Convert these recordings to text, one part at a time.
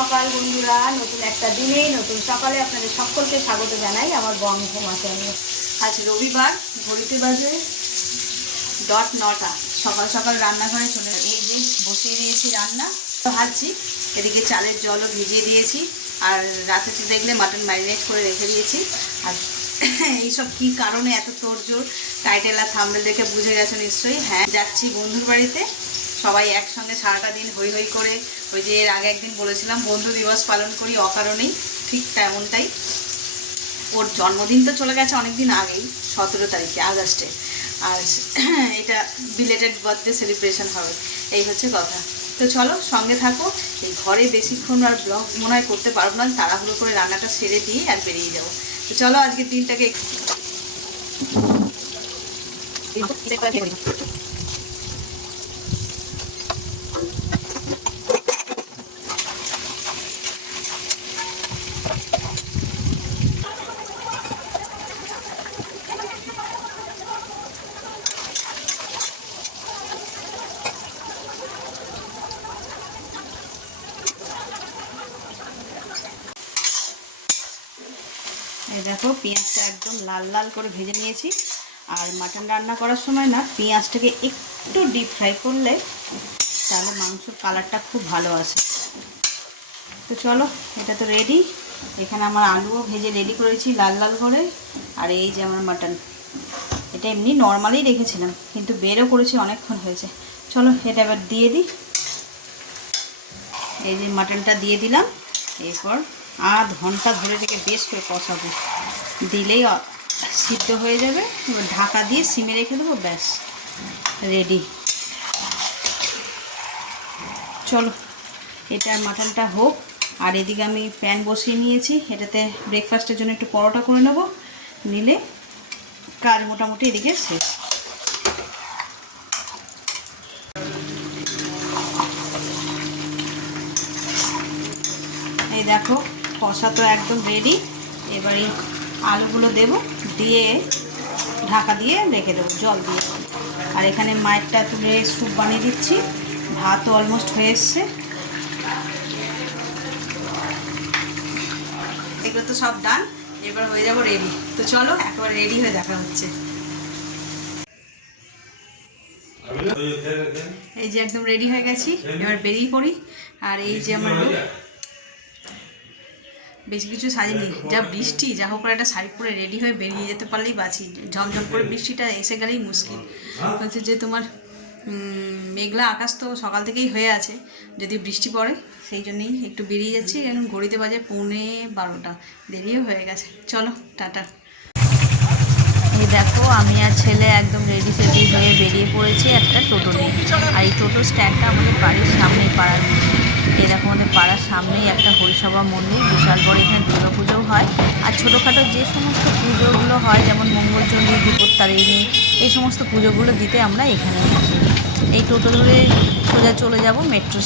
সকাল বন্ধুরা, নতুন একটা দিনেই নতুন সকালে আপনাদের সকলকে স্বাগত জানাই আমার বন্ধ মাচানে আজ রবিবার, ঘড়িতে বাজে ডট নটা। সকাল সকাল রান্নাঘরে চলে এই যে বসিয়ে দিয়েছি রান্না, ভাজছি। এদিকে চালের জলও ভিজিয়ে দিয়েছি। আর রাতে তো দেখলে মাটন ম্যারিনেট করে রেখে দিয়েছি। আর এইসব কি কারণে এত তোড়জোড় টাইটেল আর থামলে দেখে বুঝে গেছো নিশ্চয়ই। হ্যাঁ যাচ্ছি বন্ধুর বাড়িতে। সবাই একসঙ্গে সারাটা দিন হই হই করে, ওই যে এর আগে একদিন বলেছিলাম, বন্ধু দিবস পালন করি অকারণেই, ঠিক তেমনটাই। ওর জন্মদিন তো চলে গেছে অনেক দিন আগেই, সতেরো তারিখে, আগস্টে। আর এটা বিলেটেড বার্থডে সেলিব্রেশন হবে, এই হচ্ছে কথা। তো চলো, সঙ্গে থাকো, এই ঘরে বেশিক্ষণ আর ব্লগ মনে হয় করতে পারব না, তাড়াহুড়ো করে রান্নাটা সেরে দিয়ে আর বেরিয়ে যাব। তো চলো আজকে দিনটাকে দেখো, পেঁয়াজটা একদম লাল লাল করে ভেজে নিয়েছি। আর মাটন রান্না করার সময় না, পেঁয়াজটাকে একটু ডিপ ফ্রাই করলে তাহলে মাংসর কালারটা খুব ভালো আসে। তো চলো, এটা তো রেডি এখানে আমার আলুও ভেজে রেডি করেছি লাল লাল করে। আর এই যে আমার মাটন এটা এমনি নর্মালি রেখেছিলাম, কিন্তু বেরও করেছি, অনেকক্ষণ হয়েছে। চলো, এটা এবার দিয়ে দিই। এই যে মাটনটা দিয়ে দিলাম, এরপর আধ ঘণ্টা ধরে থেকে বেশ করে কষাবো। দিলেই সিদ্ধ হয়ে যাবে। ঢাকা দিয়ে সিমে রেখে দেবো, ব্যাস, রেডি। চলো, এটা মাটনটা হোক। আর এদিকে আমি প্যান বসিয়ে নিয়েছি। এটাতে ব্রেকফাস্টের জন্য একটু পরোটা করে নেব। নিলে কাজ মোটামুটি এদিকে শেষ। এই দেখো, কষা তো একদম রেডি এবারে আলুগুলো দেব, দিয়ে ঢাকা দিয়ে রেখে দেবো, জল দিয়ে। আর এখানে মায়েরটা তুলে স্যুপ বানিয়ে দিচ্ছি, ভাতও অলমোস্ট হয়ে এসছে। এগুলো তো সব ডান এবার হয়ে যাব রেডি তো চলো, একবার রেডি হয়ে দেখা হচ্ছে। এই যে একদম রেডি হয়ে গেছি, এবার বেরিয়ে পড়ি। আর এই যে আমার। বেশি কিছু সাজিনি যা বৃষ্টি যা হোক করে একটা শাড়ি পরে রেডি হয়ে বেরিয়ে যেতে পারলেই বাঁচি। ঝমঝম করে বৃষ্টিটা এসে গেলেই মুশকিল। বলছে যে তোমার মেঘলা আকাশ তো সকাল থেকেই হয়ে আছে। যদি বৃষ্টি পড়ে সেই জন্যই একটু বেরিয়ে যাচ্ছি। এখন ঘড়িতে বাজে পৌনে বারোটা। দেরিও হয়ে গেছে। চলো টাটা। এই দেখো আমি আর ছেলে একদম রেডি সেডি হয়ে বেরিয়ে পড়েছি একটা টোটো নিয়ে। আর এই টোটো স্ট্যান্ডটা আমাদের বাড়ির সামনেই পাড়ার দেখো আমাদের পাড়ার সামনেই একটা হরিসভা মন্দির, বিশাল বড়, এখানে দুর্গা পুজোও হয়। আর ছোটোখাটো যে সমস্ত পুজোগুলো হয়, যেমন মঙ্গলচণ্ডী বিপত্তারিণী এই সমস্ত পুজোগুলো দিতে আমরা এখানে আসি। এই টোটো ধরে সোজা চলে যাব মেট্রো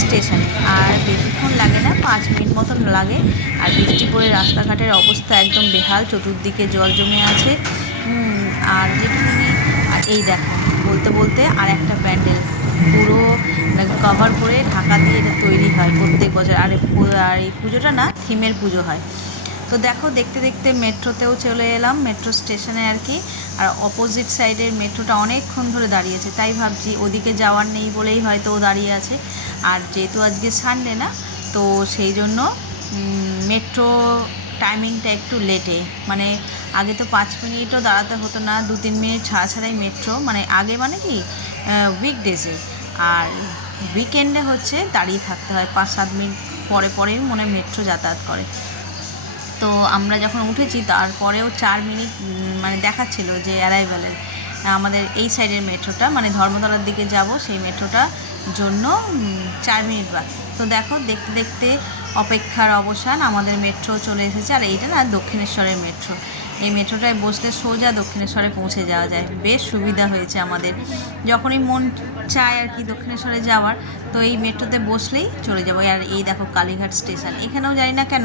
স্টেশনে। আর বেশিক্ষণ লাগে না, পাঁচ মিনিট মতন লাগে। আর বৃষ্টি পড়ে রাস্তাঘাটের অবস্থা একদম বেহাল, চতুর্দিকে জল জমে আছে। আর আর এই দেখো, বলতে বলতে আর একটা প্যান্ডেল। পুরো কভার করে ঢাকা দিয়ে এটা তৈরি হয় প্রত্যেক বছর। আর এই পুজোটা না থিমের পুজো হয়। তো দেখো, দেখতে দেখতে মেট্রোতেও চলে এলাম, মেট্রো স্টেশনে আর কি। আর অপোজিট সাইডের মেট্রোটা অনেকক্ষণ ধরে দাঁড়িয়েছে। তাই ভাবছি ওদিকে যাওয়ার নেই বলেই হয়তো ও দাঁড়িয়ে আছে। আর যেহেতু আজকে সানডে না, তো সেই জন্য মেট্রো টাইমিংটা একটু লেটে মানে আগে তো পাঁচ মিনিটও দাঁড়াতে হতো না দু তিন মিনিট ছাড়া ছাড়াই মেট্রো। মানে আগে মানে কি উইকডেজে আর উইকেন্ডে হচ্ছে দাঁড়িয়ে থাকতে হয় পাঁচ সাত মিনিট পরে পরেই মনে মেট্রো যাতায়াত করে। তো আমরা যখন উঠেছি, তারপরেও চার মিনিট মানে দেখাচ্ছিল যে অ্যারাইভেলের আমাদের এই সাইডের মেট্রোটা মানে ধর্মতলার দিকে যাব, সেই মেট্রোটা জন্য চার মিনিট বাকি। তো দেখো, দেখতে দেখতে অপেক্ষার অবসান, আমাদের মেট্রো চলে এসেছে, আর এইটা না দক্ষিণেশ্বরের মেট্রো এই মেট্রোটায় বসলে সোজা দক্ষিণেশ্বরে পৌঁছে যাওয়া যায়। বেশ সুবিধা হয়েছে আমাদের। যখনই মন চায় আর কি দক্ষিণেশ্বরে যাওয়ার, তো এই মেট্রোতে বসলেই চলে যাব। আর এই দেখো কালীঘাট স্টেশন। এখানেও জানি না কেন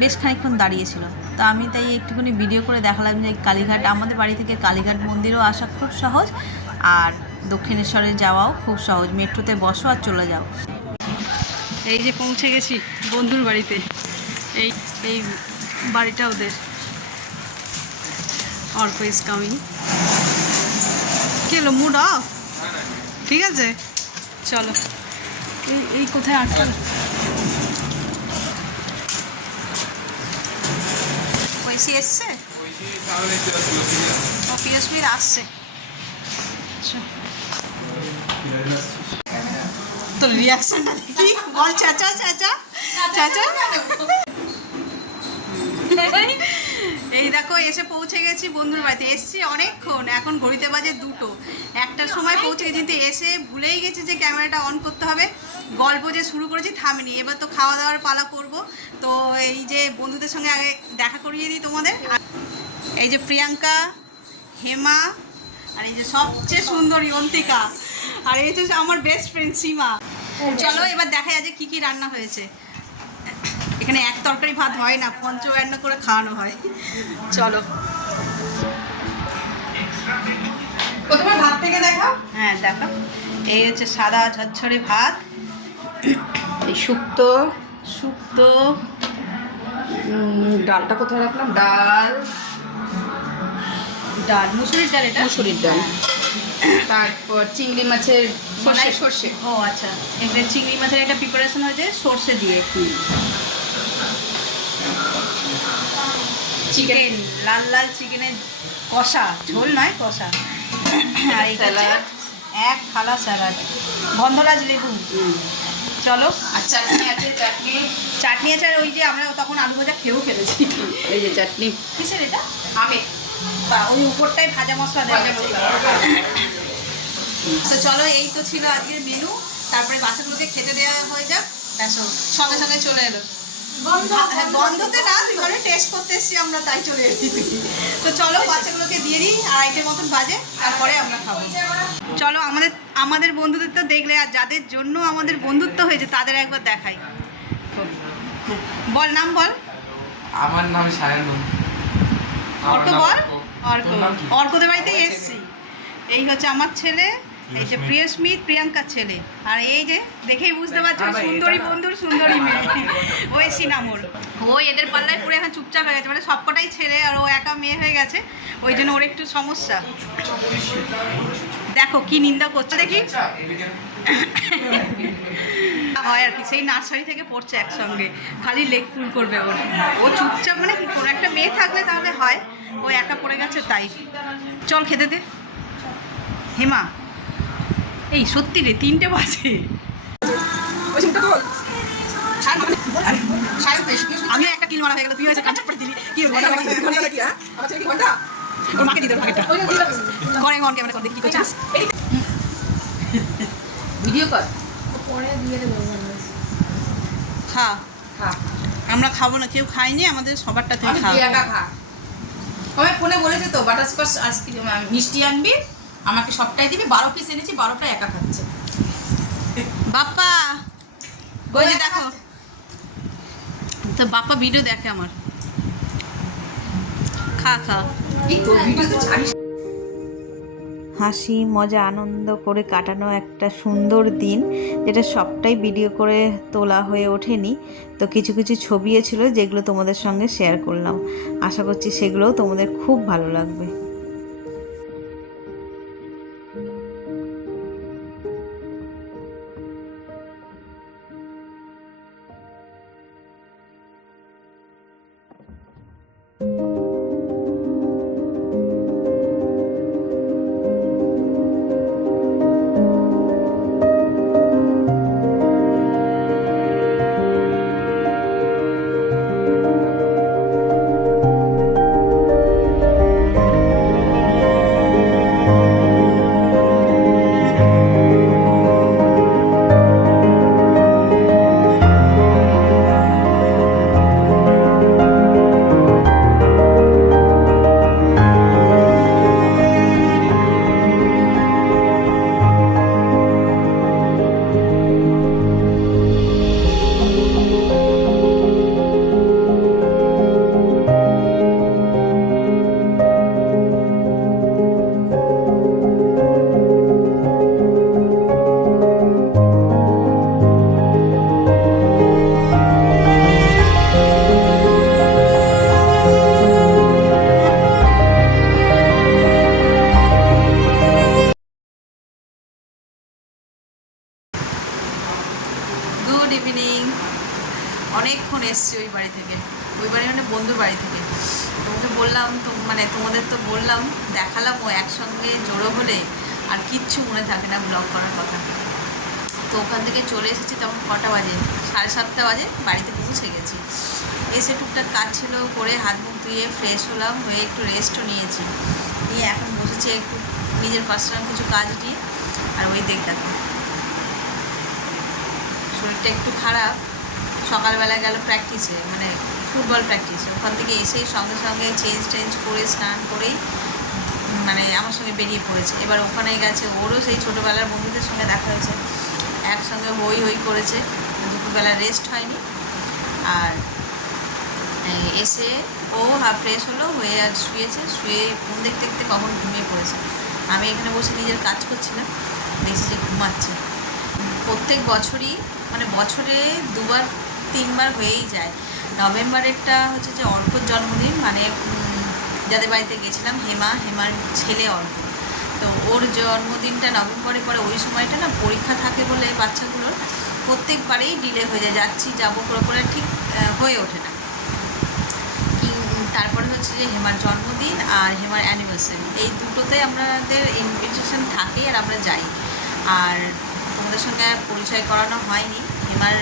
বেশ খানিকক্ষণ দাঁড়িয়েছিল। তো আমি তাই একটুখানি ভিডিও করে দেখালাম যে কালীঘাট, আমাদের বাড়ি থেকে কালীঘাট মন্দিরও আসা খুব সহজ আর দক্ষিণেশ্বরে যাওয়াও খুব সহজ। মেট্রোতে বসো আর চলে যাও। এই যে পৌঁছে গেছি বন্ধুর বাড়িতে। এই এই বাড়িটা ওদের। অর্ক ইজ কামিং কি হলো মুড অফ ঠিক আছে? চলো। এই এই কোথায় আটকা ঐশী এসছে? ও পিএসবির আসছে। আচ্ছা। তোর রিয়াকশনটা দেখি। বল চাচা চাচা। চাচা এই দেখো এসে পৌঁছে গেছি বন্ধুর বাড়িতে। এসছি অনেকক্ষণ এখন ঘড়িতে বাজে দুটো। একটার সময় পৌঁছে গেছি কিন্তু এসে ভুলেই গেছি যে ক্যামেরাটা অন করতে হবে। গল্প যে শুরু করেছি থামিনি। এবার তো খাওয়া দাওয়ার পালা করব। তো এই যে বন্ধুদের সঙ্গে আগে দেখা করিয়ে দিই তোমাদের। এই যে প্রিয়াঙ্কা হেমা আর এই যে সবচেয়ে সুন্দরী অন্তিকা আর এই যে আমার বেস্ট ফ্রেন্ড সীমা। চলো এবার দেখা যায় যে কী কী রান্না হয়েছে। এখানে এক তরকারি ভাত হয় না পঞ্চ পঞ্চব্যান্ন করে খাওয়ানো হয়। চলো। প্রথমে ভাত থেকে দেখাও। হ্যাঁ দেখো। এই হচ্ছে সাদা ঝরঝরে ভাত। এই শুক্তো শুক্তো ডালটা কোথায় রাখলাম? ডাল। ডাল মুসুরির ডাল এটা? মুসুরির ডাল। তারপর চিংড়ি মাছের সর্ষে সর্ষে। ও আচ্ছা। এখানে চিংড়ি মাছের একটা প্রিপারেশন হয়েছে সর্ষে দিয়ে। চিকেন লাল লাল চিকেনের কষা ঝোল নয় কষা। আর। এক থালা স্যালাড গন্ধরাজ লেবু। চলো। আর চাটনি আছে চাটনি। চাটনি আছে আর ওই যে আমরা তখন আলু ভাজা খেয়েও ফেলেছি এই যে চাটনি। কিসের এটা? আমের বা ওই উপরটাই ভাজা মশলা দেওয়া তো চলো এই তো ছিল আজকের মেনু তারপরে বাচ্চাগুলোকে খেতে দেওয়া হয়ে যাক। ব্যাস সঙ্গে সঙ্গে চলে এলো। বন্ধতে না ঘরে টেস্ট করতে এসেছি আমরা তাই চলে এসেছি। তো চলো বাচ্চাগুলোকে দিয়ে দিই আড়াইটের মতন বাজে তারপরে আমরা খাব। চলো আমাদের আমাদের বন্ধুদের তো দেখলে আর যাদের জন্য আমাদের বন্ধুত্ব হয়েছে তাদের একবার দেখাই। বল নাম বল। আমার নাম সায়ন অর্ক বল? অর্ক। অর্কদের বাড়িতেই এসছি। এই হচ্ছে আমার ছেলে এই যে প্রিয়স্মিত প্রিয়াঙ্কার ছেলে। আর এই যে দেখেই বুঝতে পারছ সুন্দরী বন্ধুর সুন্দরী মেয়ে। ওই সিনামোর ও এদের পাল্লায় পুরো এখন চুপচাপ হয়ে গেছে মানে সবকটাই ছেলে আর ও একা মেয়ে হয়ে গেছে। ওই জন্য ওর একটু সমস্যা। দেখো কি নিন্দা করছে দেখি। হয় আর কি সেই নার্সারি থেকে পড়ছে একসঙ্গে। খালি লেগ ফুল করবে ওর। ও চুপচাপ মানে কি কোনো একটা মেয়ে থাকলে তাহলে হয়। ও একা পড়ে গেছে তাই। চল খেতে দে। হেমা। এই সত্যি রে তিনটে বাজে। আমি একটা কিল মারা হয়ে গেল তুই হয়েছে কাঁচা পড়ে দিলি। কি ঘণ্টা? ওর মাকে দিতে হবে করে অন ক্যামেরা কর দেখি কি করছিস। ভিডিও কর। খা খা। আমরা খাব না কেউ খাইনি আমাদের সবারটা তুই খা। ফোনে বলেছে তো বাটারস্কচ আইসক্রিম মিষ্টি আনবি আমাকে সবটাই দিবি বারো পিস এনেছি বারোটা একা খাচ্ছে। বাপ্পা ওই যে দেখো। তো বাপ্পা ভিডিও দেখে আমার। খা খা। এই তো ছাড়িস। হাসি মজা আনন্দ করে কাটানো একটা সুন্দর দিন যেটা সবটাই ভিডিও করে তোলা হয়ে ওঠেনি। তো কিছু কিছু ছবিও ছিল যেগুলো তোমাদের সঙ্গে শেয়ার করলাম। আশা করছি সেগুলোও তোমাদের খুব ভালো লাগবে। অনেকক্ষণ এসছি ওই বাড়ি থেকে। ওই বাড়ি মানে বন্ধুর বাড়ি থেকে। তোমাকে বললাম, তো মানে তোমাদের তো বললাম, দেখালাম ও একসঙ্গে জড়ো হলে আর কিচ্ছু মনে থাকে না ব্লগ করার কথা। তো ওখান থেকে চলে এসেছি তখন কটা বাজে? সাড়ে সাতটা বাজে, বাড়িতে পৌঁছে গেছি। এসে টুকটাক কাজ ছিল, করে হাত মুখ ধুয়ে ফ্রেশ হলাম, হয়ে একটু রেস্টও নিয়েছি। নিয়ে এখন বসেছি একটু নিজের পার্সোনাল কিছু কাজ নিয়ে, আর ওই দেখ শরীরটা একটু খারাপ সকালবেলা গেল প্র্যাকটিসে মানে ফুটবল প্র্যাকটিসে ওখান থেকে এসেই সঙ্গে সঙ্গে চেঞ্জ টেঞ্জ করে, স্নান করেই মানে আমার সঙ্গে বেরিয়ে পড়েছে। এবার ওখানে গেছে, ওরও সেই ছোটোবেলার বন্ধুদের সঙ্গে দেখা হয়েছে। একসঙ্গে হই হই করেছে, দুপুরবেলা রেস্ট হয়নি। আর এসে ও হাফ ফ্রেশ হলো, হয়ে আর শুয়েছে, শুয়ে ফোন দেখতে দেখতে কখন ঘুমিয়ে পড়েছে। আমি এখানে বসে নিজের কাজ করছিলাম, দেখছি যে ঘুমাচ্ছে। প্রত্যেক বছরই মানে বছরে দুবার তিনবার হয়েই যায়। নভেম্বরেরটা হচ্ছে যে অর্কর জন্মদিন মানে যাদের বাড়িতে গেছিলাম, হেমা, হেমার ছেলে অর্ক। তো ওর জন্মদিনটা নভেম্বরে পরে ওই সময়টা না পরীক্ষা থাকে বলে বাচ্চাগুলোর। প্রত্যেকবারেই ডিলে হয়ে যায়, যাচ্ছি, যাব করে করে ঠিক হয়ে ওঠে না। তারপরে হচ্ছে যে হেমার জন্মদিন আর হেমার অ্যানিভার্সারি এই দুটোতে আমাদের ইনভিটেশন থাকে আর আমরা যাই। আর তোমাদের সঙ্গে পরিচয় করানো হয়নি। হেমার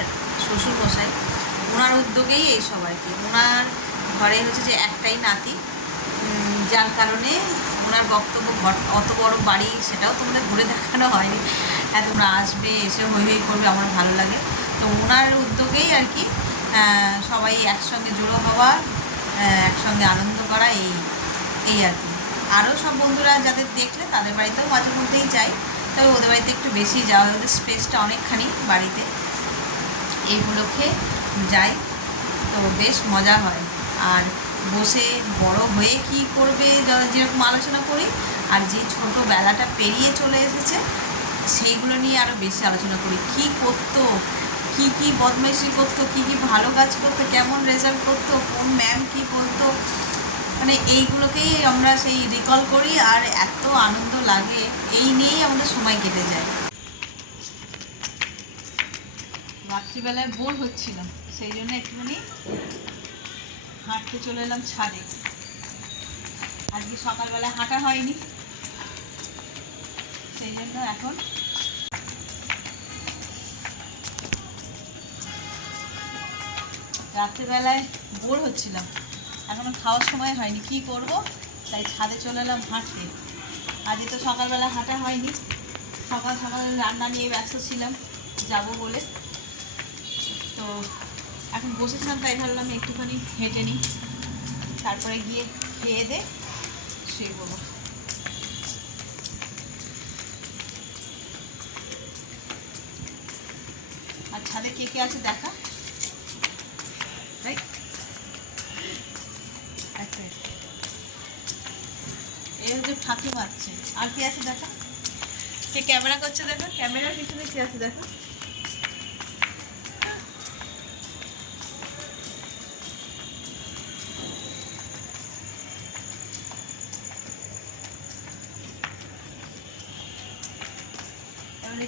শ্বশুর মশাই ওনার উদ্যোগেই এইসব আর কি। ওনার ঘরে হচ্ছে যে একটাই নাতি যার কারণে ওনার বক্তব্য অত বড় বাড়ি সেটাও তোমাদের ঘুরে দেখানো হয়নি। হ্যাঁ তোমরা আসবে, এসে হই হই করবে, আমার ভালো লাগে। তো ওনার উদ্যোগেই আর কি সবাই একসঙ্গে জড়ো হওয়া একসঙ্গে আনন্দ করা, এই এই আর কি। আরও সব বন্ধুরা যাদের দেখলে তাদের বাড়িতেও মাঝে মধ্যেই যাই, তবে ওদের বাড়িতে একটু বেশি যাওয়া ওদের স্পেসটা অনেকখানি বাড়িতে। এই উপলক্ষে যাই। তো বেশ মজা হয়। আর বসে বড় হয়ে কি করবে যেরকম আলোচনা করি, আর যে ছোটো বেলাটা পেরিয়ে চলে এসেছে, সেইগুলো নিয়ে আরও বেশি আলোচনা করি। কি করতো, কি কি বদমাইশি করতো, কি কি ভালো কাজ করতো, কেমন রেজাল্ট করতো, কোন ম্যাম কি বলতো মানে এইগুলোকেই আমরা সেই রিকল করি, আর এত আনন্দ লাগে। এই নিয়েই আমাদের সময় কেটে যায়। রাত্রিবেলায় বোর হচ্ছিলাম সেই জন্য একটুখানি হাঁটতে চলে এলাম ছাদে। আজকে সকালবেলা হাঁটা হয়নি। সেই জন্য এখন রাত্রিবেলায় বোর হচ্ছিলাম। এখনও খাওয়ার সময় হয়নি, কি করব? তাই ছাদে চলে এলাম হাঁটতে। আজকে তো সকালবেলা হাঁটা হয়নি। সকাল সকাল রান্না নিয়ে ব্যস্ত ছিলাম, যাব বলে। এখন বসেছিলাম তাই ভাবলাম একটুখানি হেঁটে নিই। তারপরে গিয়ে খেয়ে দে শুয়ে পড়ব। আর ছাদে কে কে আছে দেখা? এই, হচ্ছে ফাঁকি মারছে। আর কি আছে দেখা? কে ক্যামেরা করছে দেখো? ক্যামেরার পিছনে কি আছে দেখো এবার লিখে দিচ্ছি, লিখে দিচ্ছি। এই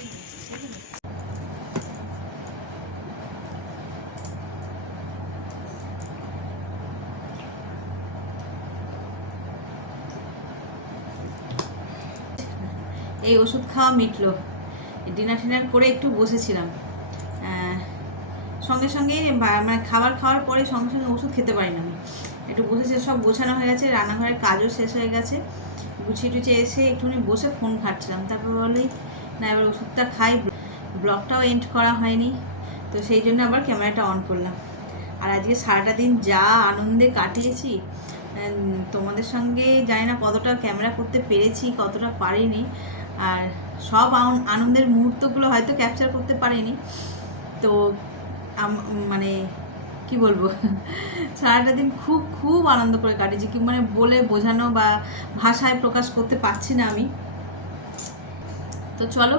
ওষুধ খাওয়া মিটলো। ডিনার টিনার করে একটু বসেছিলাম। সঙ্গে সঙ্গে মানে খাবার খাওয়ার পরে সঙ্গে সঙ্গে ওষুধ খেতে পারি না আমি। একটু বসেছে, সব গোছানো হয়ে গেছে, রান্নাঘরের কাজও শেষ হয়ে গেছে। গুছিয়ে টুছিয়ে এসে একটুখানি বসে ফোন ঘাটছিলাম। তারপর বলেই না, এবার ওষুধটা খাই। ব্লগটাও এন্ড করা হয়নি, তো সেই জন্য আবার ক্যামেরাটা অন করলাম। আর আজকে সারাটা দিন যা আনন্দে কাটিয়েছি তোমাদের সঙ্গে জানি না কতটা ক্যামেরা করতে পেরেছি, কতটা পারিনি, আর সব আন- আনন্দের মুহূর্তগুলো হয়তো ক্যাপচার করতে পারিনি। তো মানে কি বলব, সারাটা দিন খুব খুব আনন্দ করে কাটিয়েছি। কি মানে বলে বোঝানো বা ভাষায় প্রকাশ করতে পারছি না আমি। তো চলো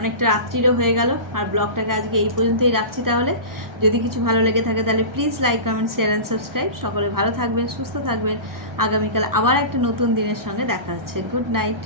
অনেকটা রাত্রিরও হয়ে গেল, আর ব্লগটাকে আজকে এই পর্যন্তই রাখছি তাহলে। যদি কিছু ভালো লেগে থাকে তাহলে please like comment share and subscribe সকলে ভালো থাকবেন, সুস্থ থাকবেন। আগামীকাল আবার একটা নতুন দিনের সঙ্গে দেখা হচ্ছে। Good night